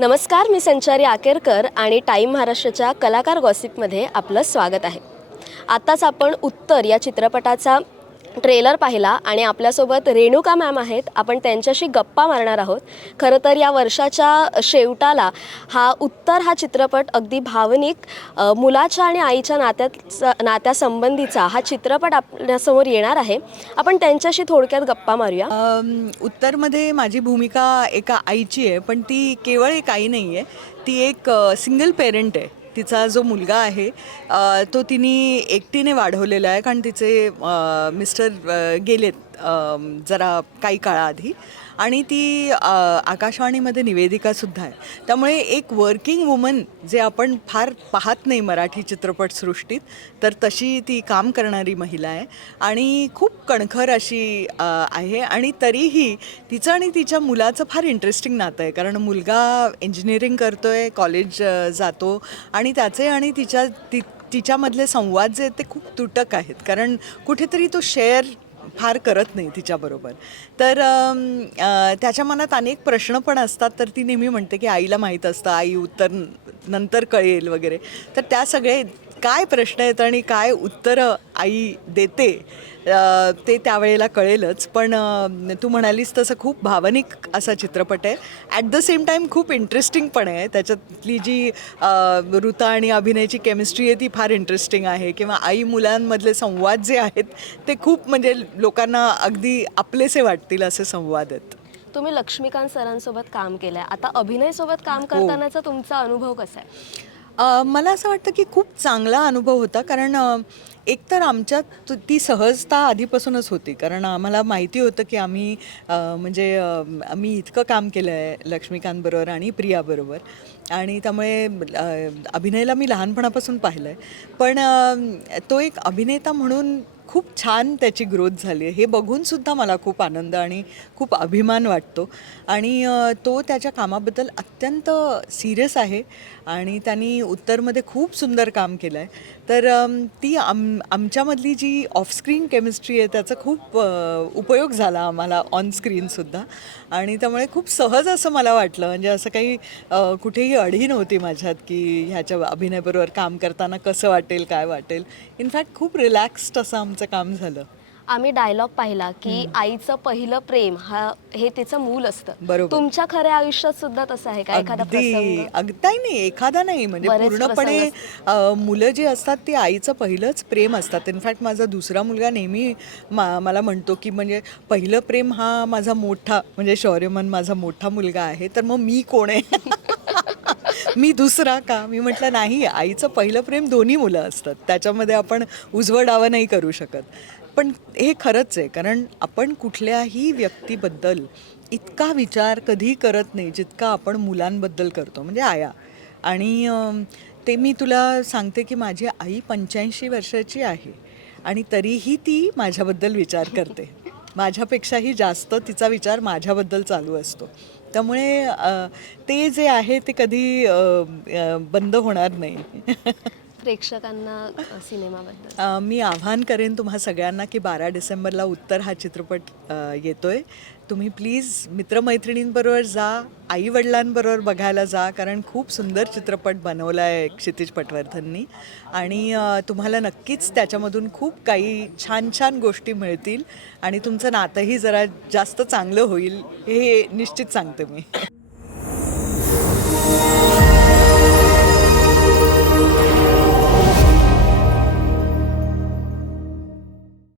नमस्कार, मी संचारी आकेरकर आणि टाईम महाराष्ट्राच्या कलाकार गॉसिपमध्ये आपलं स्वागत आहे. आत्ताच आपण उत्तर या चित्रपटाचा ट्रेलर पाहिला आणि आपल्यासोबत रेणुका मॅम आहेत. आपण त्यांच्याशी गप्पा मारणार आहोत. खरं तर या वर्षाच्या शेवटाला हा चित्रपट अगदी भावनिक मुलाच्या आणि आईच्या नात्यासंबंधीचा हा चित्रपट आपल्यासमोर येणार आहे. आपण त्यांच्याशी थोडक्यात गप्पा मारूया. उत्तरमध्ये माझी भूमिका एका आईची आहे, पण ती केवळ एक आई नाही आहे, ती एक सिंगल पेरेंट आहे. तिचा जो मुलगा आहे तो तिने एकटीने वाढवलेला आहे, कारण तिचे मिस्टर गेलेत जरा काही काळाआधी, आणि ती आकाशवाणीमध्ये निवेदिकासुद्धा आहे. त्यामुळे एक वर्किंग वुमन जे आपण फार पाहत नाही मराठी चित्रपटसृष्टीत, तर तशी ती काम करणारी महिला आहे आणि खूप कणखर अशी आहे. आणि तरीही तिचं आणि तिच्या मुलाचं फार इंटरेस्टिंग नातं आहे, कारण मुलगा इंजिनिअरिंग करतो आहे, कॉलेज जातो, आणि त्याचे आणि तिच्यामधले संवाद जे आहेत ते खूप तुटक आहेत, कारण कुठेतरी तो शेअर फार करत नाही तिच्याबरोबर. तर त्याच्या मनात अनेक प्रश्न पण असतात. तर ती नेहमी म्हणते की आईला माहीत असतं, आई उत्तर नंतर कळेल वगैरे. तर त्या सगळे काय प्रश्न आहेत आणि काय उत्तरं आई देते ते त्यावेळेला कळेलच. पण तू म्हणालीस तसं खूप भावनिक असा चित्रपट आहे. ॲट द सेम टाईम खूप इंटरेस्टिंग पण आहे. त्याच्यातली जी ऋता आणि अभिनयची केमिस्ट्री आहे ती फार इंटरेस्टिंग आहे, किंवा आई मुलांमधले संवाद जे आहेत ते खूप म्हणजे लोकांना अगदी आपलेसे वाटतील असे संवाद आहेत. तुम्ही लक्ष्मीकांत सरांसोबत काम केलं आहे. आता अभिनयसोबत काम करतानाचा तुमचा अनुभव कसा आहे? मला असं वाटतं की खूप चांगला अनुभव होता, कारण एकतर आमच्यात ती सहजता आधीपासूनच होती, कारण आम्हाला माहिती होतं की आम्ही आम्ही इतकं काम केलं आहे लक्ष्मीकांतबरोबर आणि प्रियाबरोबर, आणि त्यामुळे अभिनयला मी लहानपणापासून पाहिलं आहे. पण तो एक अभिनेता म्हणून खूप छान त्याची ग्रोथ झाली आहे हे बघूनसुद्धा मला खूप आनंद आणि खूप अभिमान वाटतो. आणि तो त्याच्या कामाबद्दल अत्यंत सिरियस आहे, आणि त्यांनी उत्तरमध्ये खूप सुंदर काम केलं आहे. तर ती आमच्यामधली जी ऑफस्क्रीन केमिस्ट्री आहे त्याचा खूप उपयोग झाला आम्हाला ऑनस्क्रीनसुद्धा, आणि त्यामुळे खूप सहज असं मला वाटलं. म्हणजे असं काही कुठेही अढी नव्हती माझ्यात की ह्याच्या अभिनयाबरोबर काम करताना कसं वाटेल, काय वाटेल. इनफॅक्ट खूप रिलॅक्स्ड असं आमचं काम झालं. आम्ही डायलॉग पाहिला की आईचं पहिलं प्रेम हे तिचं मूल असतं. बरोबर. तुमच्या खऱ्या आयुष्यात सुद्धा तसं आहे का एखादा प्रसंग? अगदी नाही, एखादा नाही, म्हणजे बरेच पूर्णपणे मुलं जी असतात ती आईचं पहिलंच प्रेम असतात. इनफॅक्ट माझा दुसरा मुलगा नेहमी मला म्हणतो की म्हणजे पहिलं प्रेम हा माझा मोठा, म्हणजे शौर्यमन माझा मोठा मुलगा आहे, तर मग मी कोण आहे? मी दुसरा का? मी म्हटलं नाही, आईचं पहिलं प्रेम दोन्ही मुलं असतात, त्याच्यामध्ये आपण उजवं डावं नाही करू शकत. पण हे खरंच आहे, कारण आपण कुठल्याही व्यक्तीबद्दल इतका विचार कधी करत नाही जितका आपण मुलांबद्दल करतो, म्हणजे आया. आणि ते मी तुला सांगते की माझी आई 85 वर्षाची आहे, आणि तरीही ती माझ्याबद्दल विचार करते. माझ्यापेक्षाही जास्त तिचा विचार माझ्याबद्दल चालू असतो. त्यामुळे ते जे आहे ते कधी बंद होणार नाही. प्रेक्षकांना सिनेमाबद्दल मी आव्हान करेन तुम्हा सगळ्यांना की 12 डिसेंबरला उत्तर हा चित्रपट येतोय. तुम्ही प्लीज मित्रमैत्रिणींबरोबर जा, आईवडिलांबरोबर बघायला जा, कारण खूप सुंदर चित्रपट बनवला आहे क्षितिज पटवर्धननी, आणि तुम्हाला नक्कीच त्याच्यामधून खूप काही छान छान गोष्टी मिळतील, आणि तुमचं नातंही जरा जास्त चांगलं होईल हे निश्चित सांगते मी.